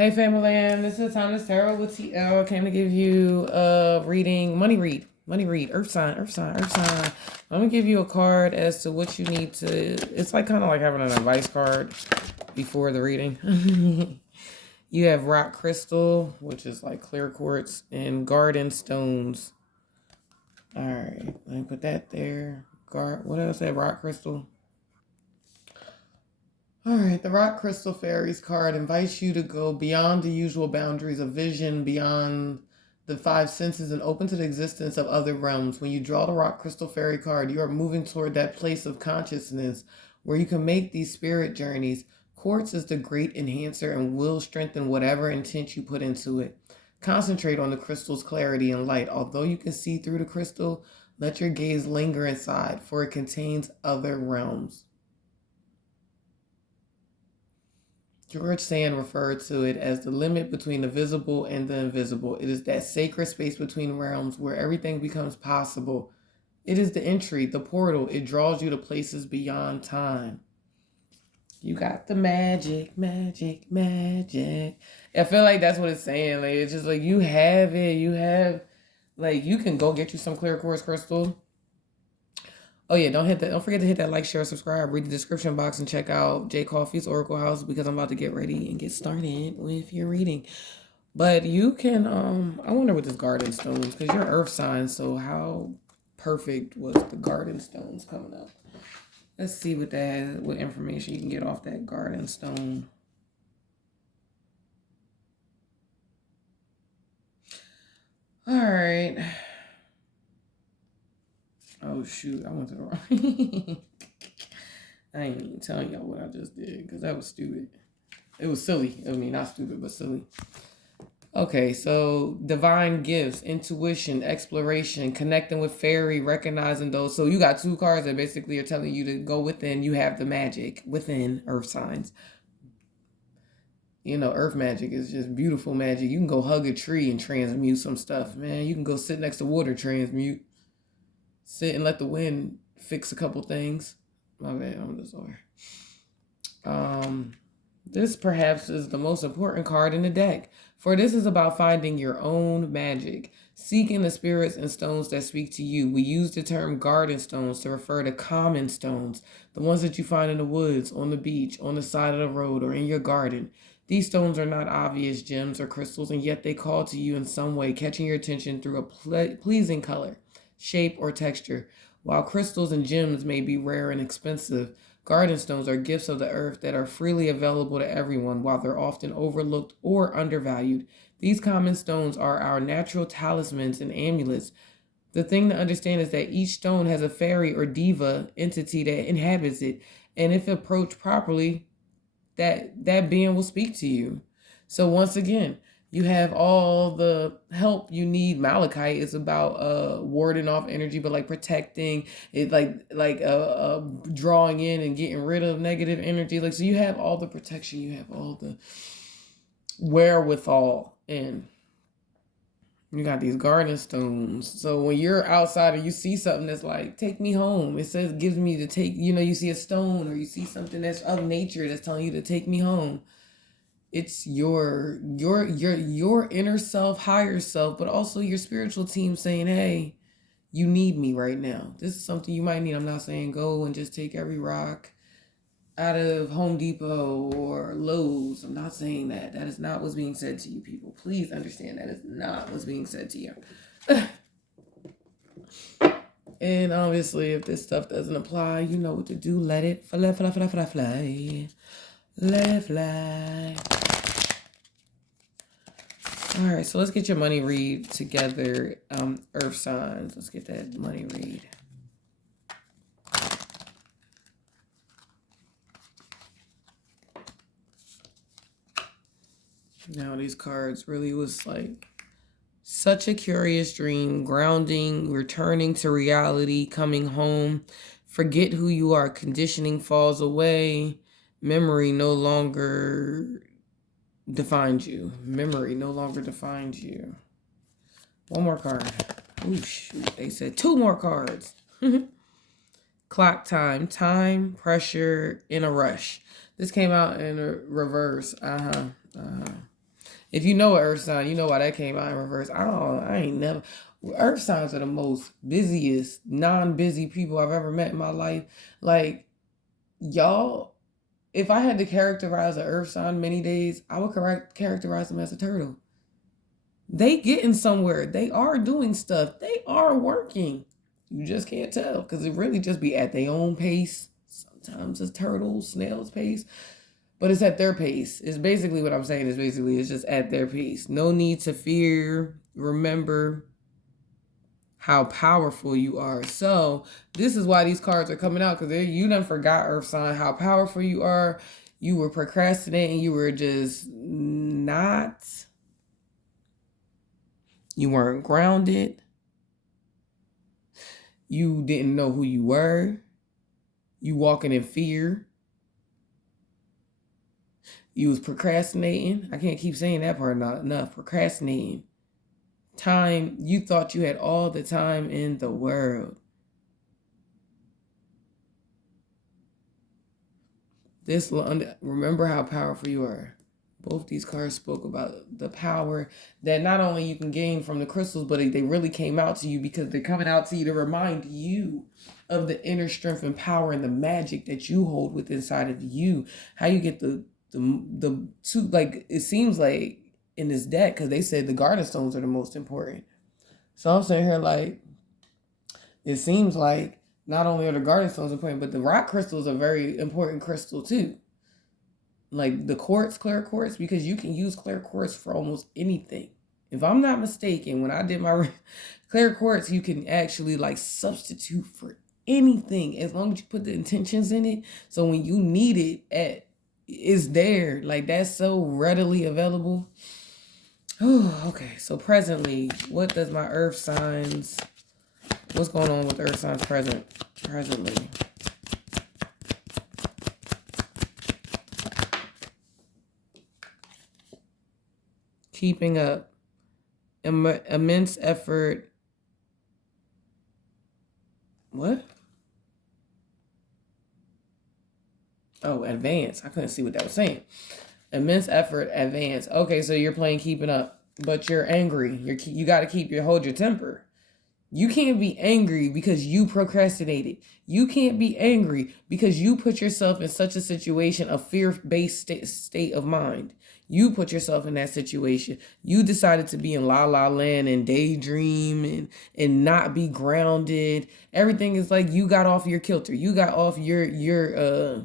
Hey Famalam, this is Thomas Tarot with TL. Came to give you a reading, money read, earth sign, earth sign, earth sign. I'm gonna give you a card as to what you need to. It's like kind of like having an advice card before the reading. You have rock crystal, which is like clear quartz, and garden stones. All right, let me put that there. What else? That rock crystal. All right, the Rock Crystal Fairies card invites you to go beyond the usual boundaries of vision, beyond the five senses, and open to the existence of other realms. When you draw the Rock Crystal Fairy card, you are moving toward that place of consciousness where you can make these spirit journeys. Quartz is the great enhancer and will strengthen whatever intent you put into it. Concentrate on the crystal's clarity and light. Although you can see through the crystal, let your gaze linger inside, for it contains other realms. George Sand referred to it as the limit between the visible and the invisible. It is that sacred space between realms where everything becomes possible. It is the entry, the portal. It draws you to places beyond time. You got the magic, magic, magic. I feel like that's what it's saying. Like, it's just like you have it. You have, like, you can go get you some clear quartz crystal. Oh yeah, don't forget to hit that like, share, subscribe, read the description box, and check out Jay Coffee's Oracle House because I'm about to get ready and get started with your reading. But you can I wonder what this garden stones, because you're earth sign, so how perfect was the garden stones coming up? Let's see what information you can get off that garden stone. All right. Oh shoot, I went to the wrong. I ain't even telling y'all what I just did because that was stupid. It was silly. I mean, not stupid, but silly. Okay, so divine gifts, intuition, exploration, connecting with fairy, recognizing those. So you got two cards that basically are telling you to go within. You have the magic within, earth signs. You know, earth magic is just beautiful magic. You can go hug a tree and transmute some stuff, man. You can go sit next to water, transmute. Sit and let the wind fix a couple things. My bad, I'm just sorry. This perhaps is the most important card in the deck, for this is about finding your own magic, seeking the spirits and stones that speak to you. We use the term garden stones to refer to common stones, the ones that you find in the woods, on the beach, on the side of the road, or in your garden. These stones are not obvious gems or crystals, and yet they call to you in some way, catching your attention through a pleasing color, shape, or texture. While crystals and gems may be rare and expensive, garden stones are gifts of the earth that are freely available to everyone. While they're often overlooked or undervalued, these common stones are our natural talismans and amulets. The thing to understand is that each stone has a fairy or diva entity that inhabits it, and if approached properly, that being will speak to you. So once again, you have all the help you need. Malachite is about warding off energy, but like protecting it, like drawing in and getting rid of negative energy. Like, so you have all the protection, you have all the wherewithal, and you got these garden stones. So when you're outside and you see something that's like, take me home, it says, gives me to take, you see a stone or you see something that's of nature that's telling you to take me home. It's your inner self, higher self, but also your spiritual team saying, hey, you need me right now. This is something you might need. I'm not saying go and just take every rock out of Home Depot or Lowe's. I'm not saying that. That is not what's being said to you, people. Please understand that is not what's being said to you. And obviously, if this stuff doesn't apply, you know what to do. Let it fly, fly, fly, fly, fly. Let it fly. All right, so let's get your money read together. Earth signs. Let's get that money read. Now these cards really was like such a curious dream, grounding, returning to reality, coming home. Forget who you are. Conditioning falls away. Memory no longer defines you. Memory no longer defines you. One more card. Ooh, shoot. They said 2 more cards. Clock time. Time, pressure, in a rush. This came out in a reverse. If you know an earth sign, you know why that came out in reverse. I ain't never. Earth signs are the most busiest, non-busy people I've ever met in my life. Like, y'all, if I had to characterize an earth sign many days, I would characterize them as a turtle. They getting somewhere. They are doing stuff. They are working. You just can't tell because it really just be at their own pace. Sometimes it's turtle, snail's pace, but it's at their pace. It's basically what I'm saying is basically it's just at their pace. No need to fear. Remember how powerful you are. So this is why these cards are coming out, because you done forgot, earth sign, how powerful you are. You were procrastinating. You were just not, you weren't grounded. You didn't know who you were. You walking in fear. You was procrastinating. I can't keep saying that part not enough. Procrastinating. Time, you thought you had all the time in the world. Remember how powerful you are. Both these cards spoke about the power that not only you can gain from the crystals, but they really came out to you because they're coming out to you to remind you of the inner strength and power and the magic that you hold within inside of you. How you get the two, like, it seems like in this deck, because they said the garden stones are the most important. So I'm saying here, like, it seems like not only are the garden stones important, but the rock crystals are very important crystal too. Like the quartz, clear quartz, because you can use clear quartz for almost anything. If I'm not mistaken, when I did my clear quartz, you can actually like substitute for anything as long as you put the intentions in it. So when you need it, it's there. Like, that's so readily available. Oh, okay. So presently, what does my earth signs, what's going on with earth signs presently? Keeping up, immense effort. What? Oh, advance. I couldn't see what that was saying. Immense effort, advance. Okay, so you're playing keeping up, but you're angry. You got to hold your temper. You can't be angry because you procrastinated. You can't be angry because you put yourself in such a situation, a fear-based state of mind. You put yourself in that situation. You decided to be in la la land and daydream and not be grounded. Everything is like you got off your kilter. You got off your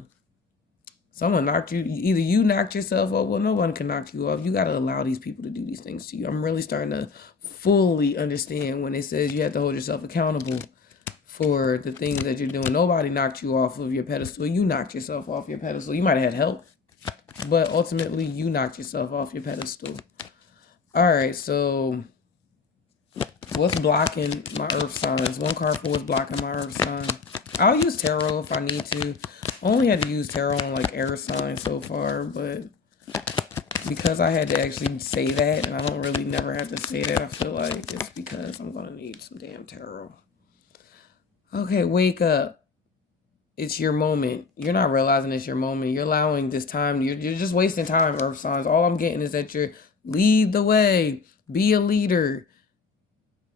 someone knocked you. Either you knocked yourself off. Well, no one can knock you off. You got to allow these people to do these things to you. I'm really starting to fully understand when it says you have to hold yourself accountable for the things that you're doing. Nobody knocked you off of your pedestal. You knocked yourself off your pedestal. You might have had help, but ultimately you knocked yourself off your pedestal. All right, so what's blocking my earth signs? One card for what's blocking my earth sign. I'll use tarot if I need to. Only had to use tarot on like air signs so far, but because I had to actually say that, and I don't really never have to say that, I feel like it's because I'm gonna need some damn tarot. Okay, wake up. It's your moment. You're not realizing it's your moment. You're allowing this time. You're just wasting time, earth signs. All I'm getting is that you're lead the way. Be a leader.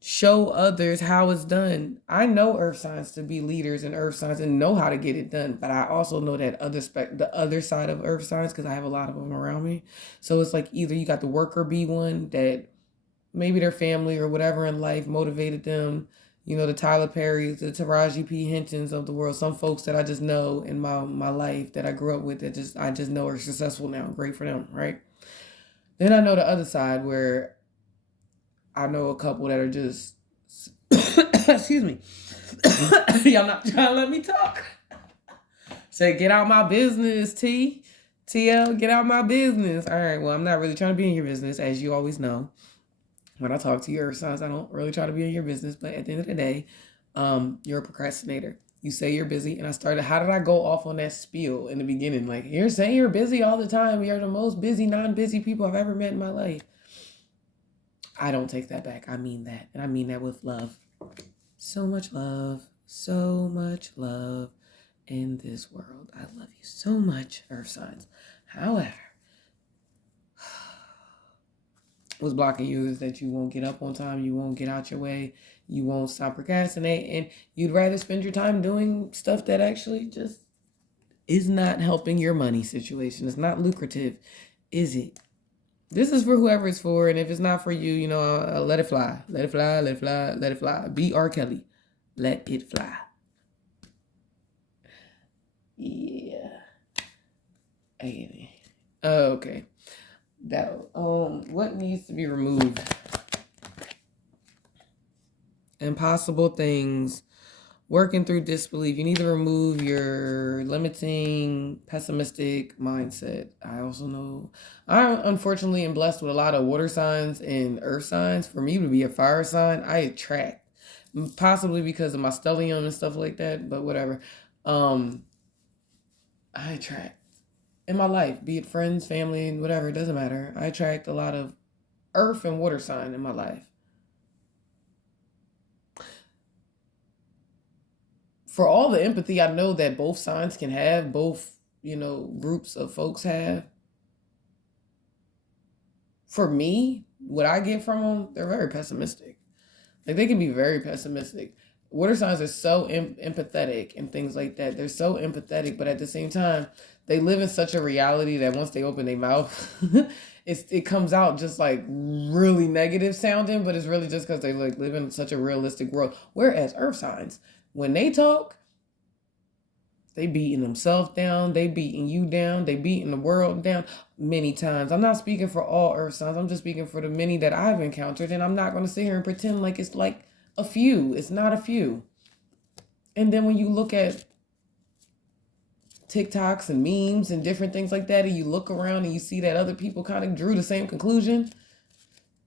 Show others how it's done. I know earth signs to be leaders and earth signs and know how to get it done, but I also know that the other side of earth signs because I have a lot of them around me. So it's like either you got the worker bee one that maybe their family or whatever in life motivated them, you know, the Tyler Perrys, the Taraji P. Hentons of the world, some folks that I just know in my life that I grew up with that I just know are successful now. Great for them, right? Then I know the other side where I know a couple that are just, excuse me, y'all not trying to let me talk. Say, get out my business, TL, get out my business. All right, well, I'm not really trying to be in your business, as you always know. When I talk to your earth signs, I don't really try to be in your business, but at the end of the day, you're a procrastinator. You say you're busy, and how did I go off on that spiel in the beginning? Like, you're saying you're busy all the time. You're the most busy, non-busy people I've ever met in my life. I don't take that back. I mean that. And I mean that with love. So much love in this world. I love you so much, earth signs. However, What's blocking you is that you won't get up on time, you won't get out your way, you won't stop procrastinating, and you'd rather spend your time doing stuff that actually just is not helping your money situation. It's not lucrative, is it? This is for whoever it's for, and if it's not for you, let it fly. Let it fly, let it fly, let it fly. Be R. Kelly. Let it fly. Yeah. Okay. What needs to be removed? Impossible things. Working through disbelief. You need to remove your limiting, pessimistic mindset. I also know I unfortunately am blessed with a lot of water signs and earth signs. For me to be a fire sign, I attract. Possibly because of my stellium and stuff like that, but whatever. I attract in my life, be it friends, family, whatever, it doesn't matter. I attract a lot of earth and water sign in my life. For all the empathy I know that both signs can have, both, groups of folks have, for me, what I get from them, they're very pessimistic. Like, they can be very pessimistic. Water signs are so empathetic and things like that. They're so empathetic, but at the same time, they live in such a reality that once they open their mouth, it comes out just like really negative sounding, but it's really just because they like live in such a realistic world. Whereas earth signs, when they talk, they beating themselves down, they beating you down, they beating the world down many times. I'm not speaking for all earth signs. I'm just speaking for the many that I've encountered, and I'm not going to sit here and pretend like it's like a few. It's not a few. And then when you look at TikToks and memes and different things like that, and you look around and you see that other people kind of drew the same conclusion,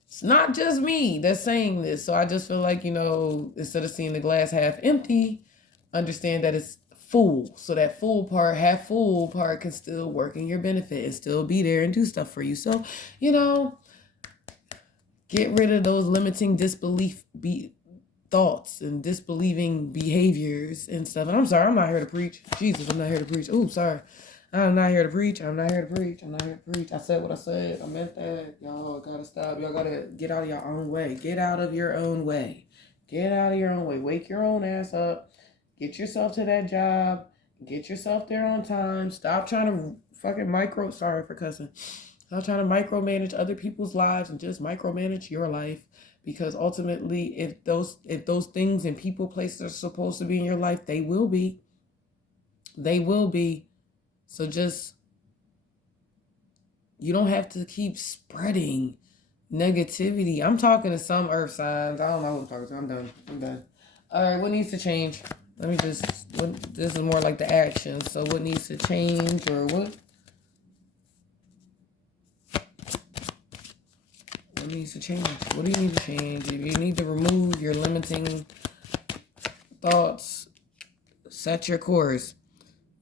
it's not just me that's saying this. So I just feel like, instead of seeing the glass half empty, understand that it's full. So that full part, half full part can still work in your benefit and still be there and do stuff for you. So, get rid of those limiting disbelief thoughts and disbelieving behaviors and stuff. And I'm sorry, I'm not here to preach. Jesus, I'm not here to preach. Oh, sorry. I'm not here to preach. I'm not here to preach. I'm not here to preach. I said what I said. I meant that. Y'all gotta stop. Y'all gotta get out of your own way. Get out of your own way. Get out of your own way. Wake your own ass up. Get yourself to that job. Get yourself there on time. Stop trying to fucking sorry for cussing. Stop trying to micromanage other people's lives and just micromanage your life. Because ultimately, if those things and people, places are supposed to be in your life, they will be. They will be. So you don't have to keep spreading negativity. I'm talking to some earth signs. I don't know who I'm talking to. I'm done. All right, what needs to change? This is more like the action. So what needs to change or what? What needs to change? What do you need to change? If you need to remove your limiting thoughts, set your course.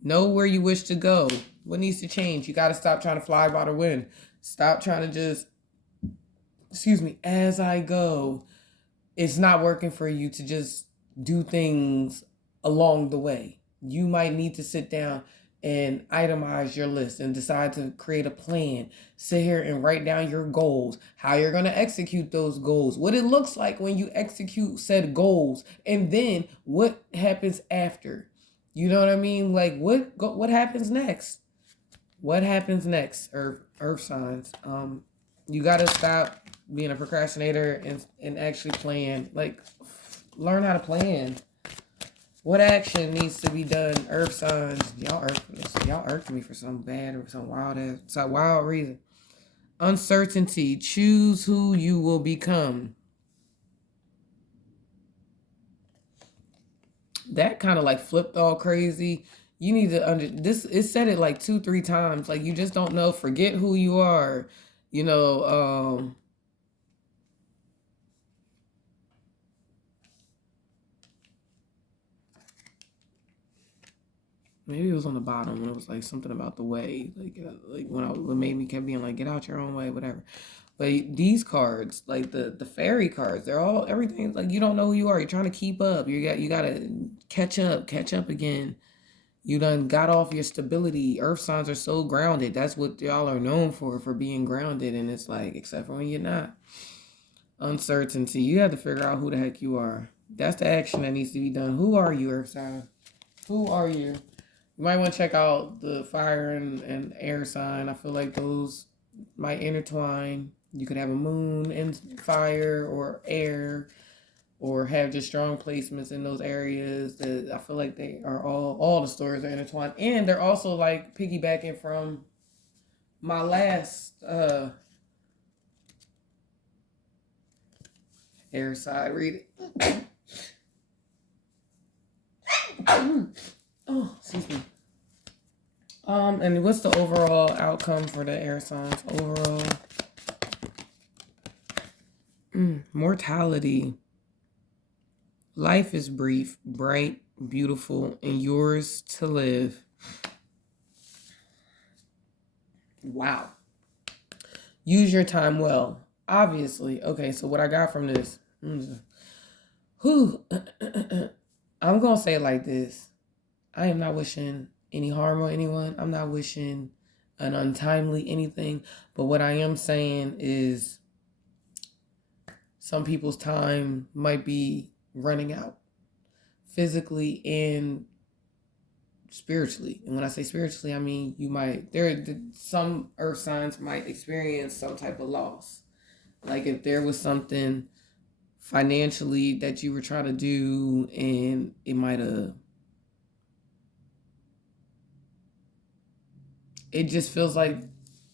Know where you wish to go. What needs to change? You got to stop trying to fly by the wind. Stop trying to just, as I go. It's not working for you to just do things along the way. You might need to sit down and itemize your list and decide to create a plan. Sit here and write down your goals, how you're going to execute those goals, what it looks like when you execute said goals, and then what happens after. You know what I mean? Like what happens next? What happens next? Earth signs. You got to stop being a procrastinator and actually plan. Like, learn how to plan. What action needs to be done? Earth signs. Y'all irking me for some bad or some wild reason. Uncertainty. Choose who you will become. That kind of like flipped all crazy. You need to this. It said it like 2-3 times. Like, you just don't know. Forget who you are. Maybe it was on the bottom when it was like something about the way, like when made me kept being like, get out your own way, whatever. But these cards, like the fairy cards, everything's like, you don't know who you are. You're trying to keep up. You gotta catch up again. You done got off your stability. Earth signs are so grounded. That's what y'all are known for being grounded. And it's like, except for when you're not. Uncertainty. You have to figure out who the heck you are. That's the action that needs to be done. Who are you, Earth sign? Who are you? You might want to check out the fire and air sign. I feel like those might intertwine. You could have a moon and fire or air, or have just strong placements in those areas. That I feel like they are all the stories are intertwined, and they're also like piggybacking from my last air side. Read it. Oh, excuse me. And what's the overall outcome for the air signs? Overall, mortality. Life is brief, bright, beautiful, and yours to live. Wow. Use your time well. Obviously. Okay, so what I got from this. Whew. I'm going to say it like this. I am not wishing any harm on anyone. I'm not wishing an untimely anything. But what I am saying is some people's time might be running out physically and spiritually. And when I say spiritually, I mean some earth signs might experience some type of loss. Like if there was something financially that you were trying to do and it might have, it just feels like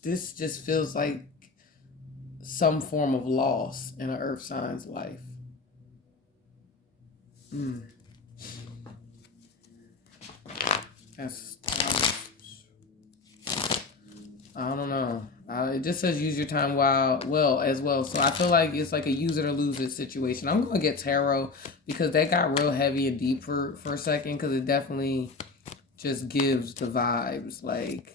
this just feels like some form of loss in an earth sign's life. That's I don't know. It just says use your time well as well. So I feel like it's like a use it or lose it situation. I'm gonna get tarot because that got real heavy and deep for a second, because it definitely just gives the vibes like.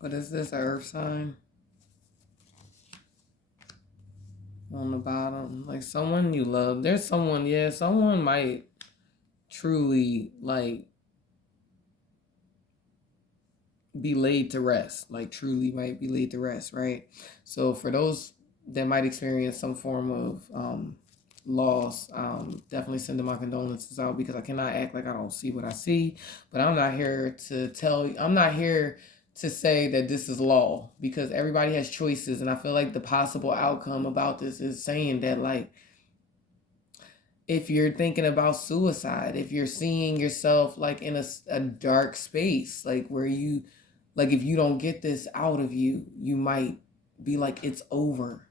What is this, earth sign? On the bottom, like someone you love. There's someone, someone might truly like be laid to rest, like truly might be laid to rest, right? So for those that might experience some form of loss, definitely sending my condolences out, because I cannot act like I don't see what I see. But I'm not here to say that this is law, because everybody has choices. And I feel like the possible outcome about this is saying that, like, if you're thinking about suicide, if you're seeing yourself like in a dark space, like where you, like if you don't get this out of you, you might be like, it's over.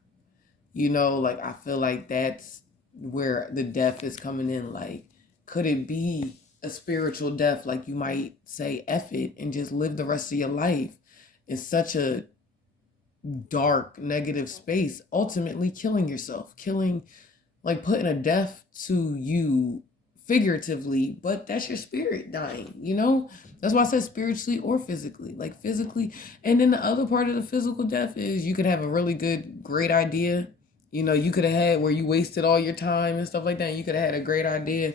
Like I feel like that's where the death is coming in. Like, could it be a spiritual death? Like you might say F it and just live the rest of your life in such a dark, negative space, ultimately killing yourself, like putting a death to you figuratively, but that's your spirit dying, That's why I said spiritually or physically, like physically. And then the other part of the physical death is you could have a really great idea. You could have had where you wasted all your time and stuff like that. And you could have had a great idea.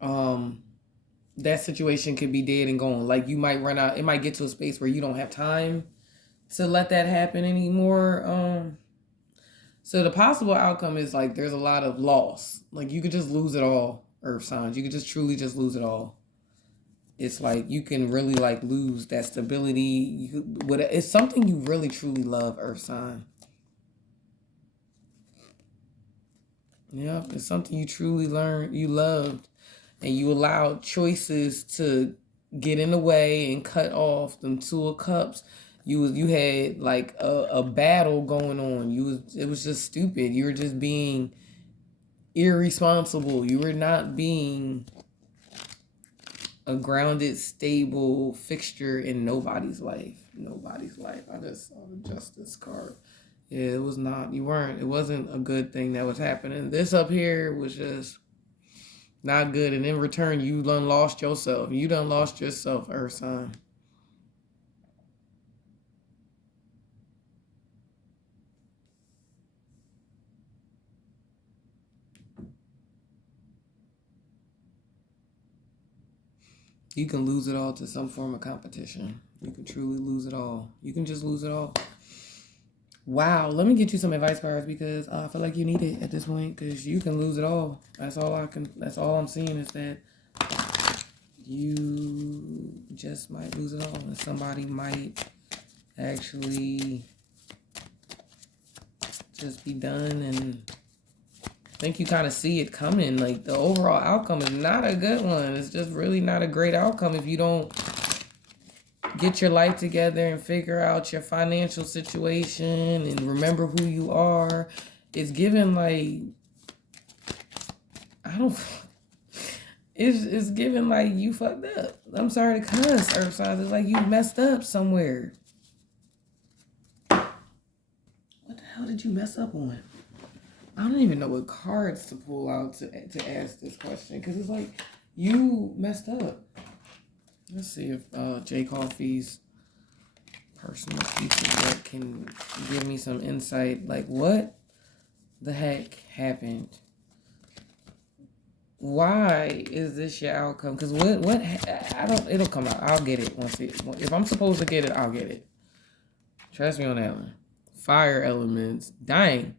That situation could be dead and gone. Like you might run out. It might get to a space where you don't have time to let that happen anymore. So the possible outcome is like there's a lot of loss. Like you could just lose it all, earth signs. You could just truly just lose it all. It's like you can really like lose that stability. It's something you really truly love, earth sign. Yeah, it's something you truly you loved, and you allowed choices to get in the way and cut off them Two of Cups. You had like a battle going on. It was just stupid. You were just being irresponsible. You were not being a grounded, stable fixture in nobody's life. I just saw the Justice card. Yeah, it was not. You weren't. It wasn't a good thing that was happening. This up here was just not good. And in return, you done lost yourself. You done lost yourself, earth sign. You can lose it all to some form of competition. You can truly lose it all. You can just lose it all. Wow, let me get you some advice cards because I feel like you need it at this point because you can lose it all. That's all I'm seeing is that you just might lose it all. And somebody might actually just be done, and I think you kind of see it coming. Like the overall outcome is not a good one. It's just really not a great outcome if you don't get your life together and figure out your financial situation and remember who you are. It's given like, it's given like you fucked up. I'm sorry to cuss, Earth signs. It's like you messed up somewhere. What the hell did you mess up on? I don't even know what cards to pull out to ask this question because it's like you messed up. Let's see if Jay Coffee's personal pieces that can give me some insight. Like, what the heck happened? Why is this your outcome? Because it'll come out. I'll get it if I'm supposed to get it, I'll get it. Trust me on that one. Fire elements. Dang.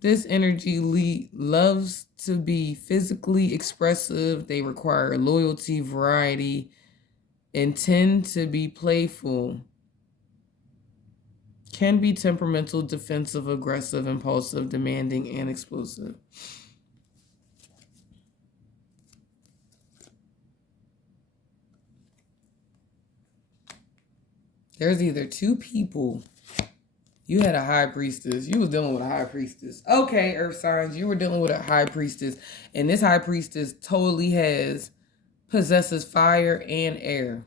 This energy loves to be physically expressive. They require loyalty, variety, and tend to be playful. Can be temperamental, defensive, aggressive, impulsive, demanding, and explosive. There's either two people. You had a high priestess. You was dealing with a high priestess. Okay, earth signs. You were dealing with a high priestess. And this high priestess totally possesses fire and air.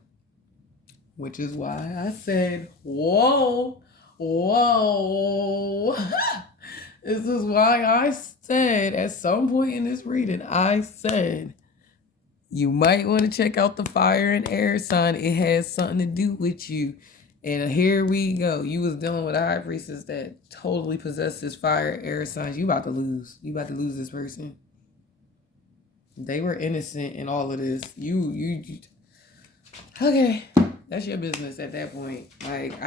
Which is why I said, whoa. This is why I said at some point in this reading, I said, you might want to check out the fire and air sign. It has something to do with you. And here we go. You was dealing with a high priestess that totally possesses fire, air signs. You about to lose. You about to lose this person. They were innocent in all of this. You okay. That's your business at that point. Like,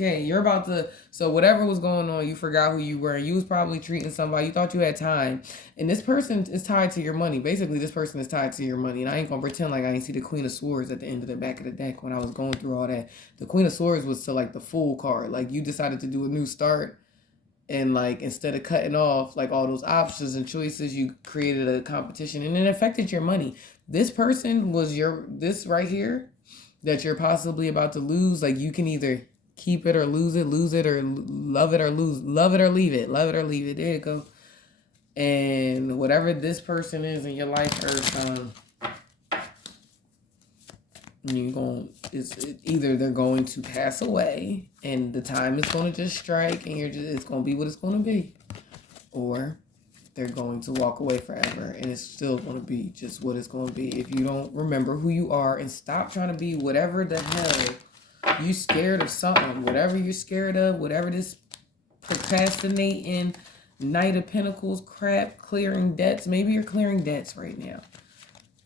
you're about to, so whatever was going on, you forgot who you were. You was probably treating somebody. You thought you had time. And this person is tied to your money. Basically, this person is tied to your money. And I ain't going to pretend like I ain't see the Queen of Swords at the end of the back of the deck when I was going through all that. The Queen of Swords was to like the Fool card. Like you decided to do a new start. And like, instead of cutting off like all those options and choices, you created a competition and it affected your money. This person was this right here that you're possibly about to lose. Like you can either keep it or lose it or love it or leave it. There you go. And whatever this person is in your life, Earth, either they're going to pass away and the time is going to just strike and it's going to be what it's going to be, or they're going to walk away forever and it's still going to be just what it's going to be if you don't remember who you are and stop trying to be whatever the hell you scared of something, whatever you're scared of, whatever this procrastinating Knight of Pentacles crap, clearing debts. Maybe you're clearing debts right now.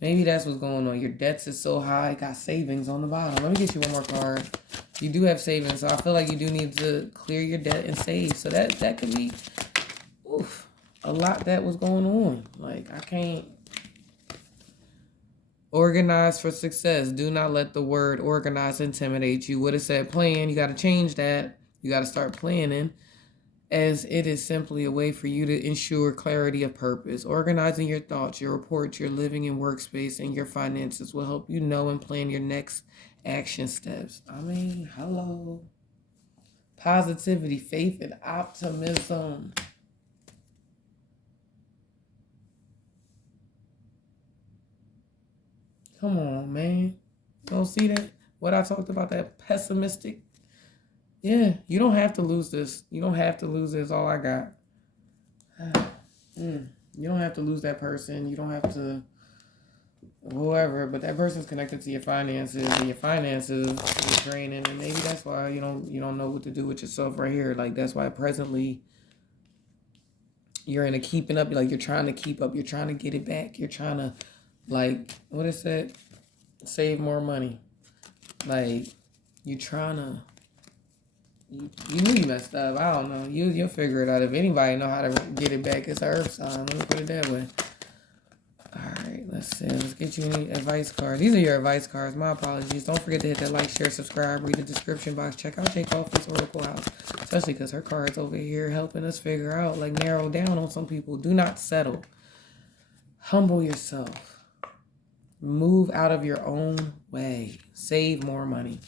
Maybe that's what's going on. Your debts is so high, got savings on the bottom. Let me get you one more card. You do have savings, so I feel like you do need to clear your debt and save. So that could be a lot that was going on. Like, I can't. Organize for success. Do not let the word organize intimidate you. What it said, plan, you got to change that. You got to start planning, as it is simply a way for you to ensure clarity of purpose. Organizing your thoughts, your reports, your living and workspace, and your finances will help you know and plan your next action steps. I mean, hello. Positivity, faith, and optimism. Come on, man. Don't see that? What I talked about, that pessimistic. Yeah, you don't have to lose this. You don't have to lose this. All I got. You don't have to lose that person. You don't have to whoever, but that person's connected to your finances, and your finances is draining, and maybe that's why you don't know what to do with yourself right here. Like, that's why presently you're in a keeping up. Like, you're trying to keep up. You're trying to get it back. You're trying to, like, what is that? Save more money. Like, you trying to, you knew you messed up. I don't know. You'll figure it out. If anybody know how to get it back, it's an earth sign. Let me put it that way. All right, let's see. Let's get you any advice cards. These are your advice cards. My apologies. Don't forget to hit that like, share, subscribe, read the description box. Check out Jake Office Oracle House, especially because her cards over here helping us figure out, like, narrow down on some people. Do not settle. Humble yourself. Move out of your own way. Save more money.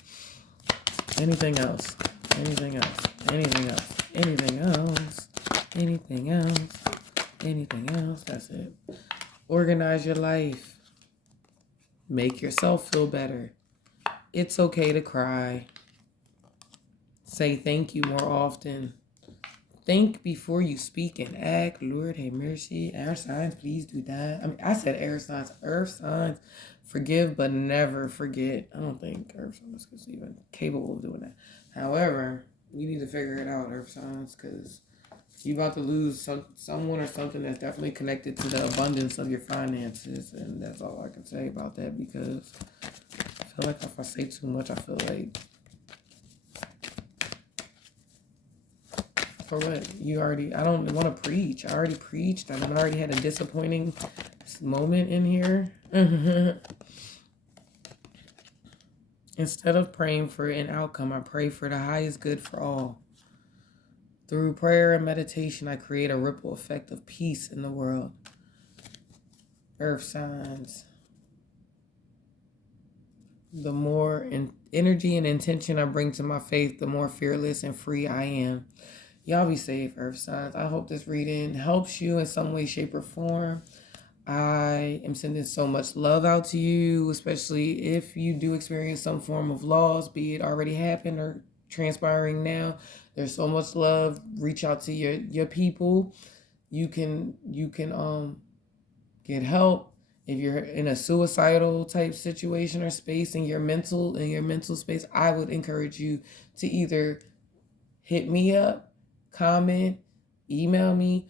Anything else? Anything else? Anything else? Anything else? Anything else? Anything else? That's it. Organize your life. Make yourself feel better. It's okay to cry. Say thank you more often. Think before you speak and act. Lord have mercy. Air signs, please do that. I mean, I said air signs. Earth signs, forgive but never forget. I don't think earth signs is even capable of doing that. However, you need to figure it out, earth signs, because you're about to lose someone or something that's definitely connected to the abundance of your finances. And that's all I can say about that, because I feel like if I say too much, I feel like, for what? I don't want to preach. I already preached. I already had a disappointing moment in here. Instead of praying for an outcome, I pray for the highest good for all. Through prayer and meditation, I create a ripple effect of peace in the world. Earth signs. The more energy and intention I bring to my faith, the more fearless and free I am. Y'all be safe, earth signs. I hope this reading helps you in some way, shape, or form. I am sending so much love out to you, especially if you do experience some form of loss, be it already happened or transpiring now. There's so much love. Reach out to your people. You can get help. If you're in a suicidal type situation or space in your mental space, I would encourage you to either hit me up, comment, email me.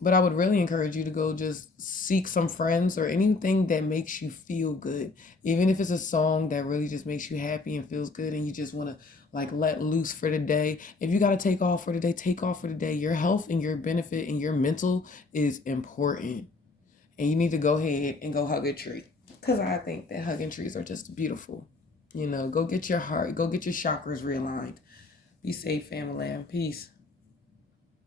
But I would really encourage you to go just seek some friends or anything that makes you feel good. Even if it's a song that really just makes you happy and feels good and you just want to like let loose for the day. If you got to take off for the day, take off for the day. Your health and your benefit and your mental is important. And you need to go ahead and go hug a tree. Because I think that hugging trees are just beautiful. Go get your heart, go get your chakras realigned. Be safe, Famalam. Peace.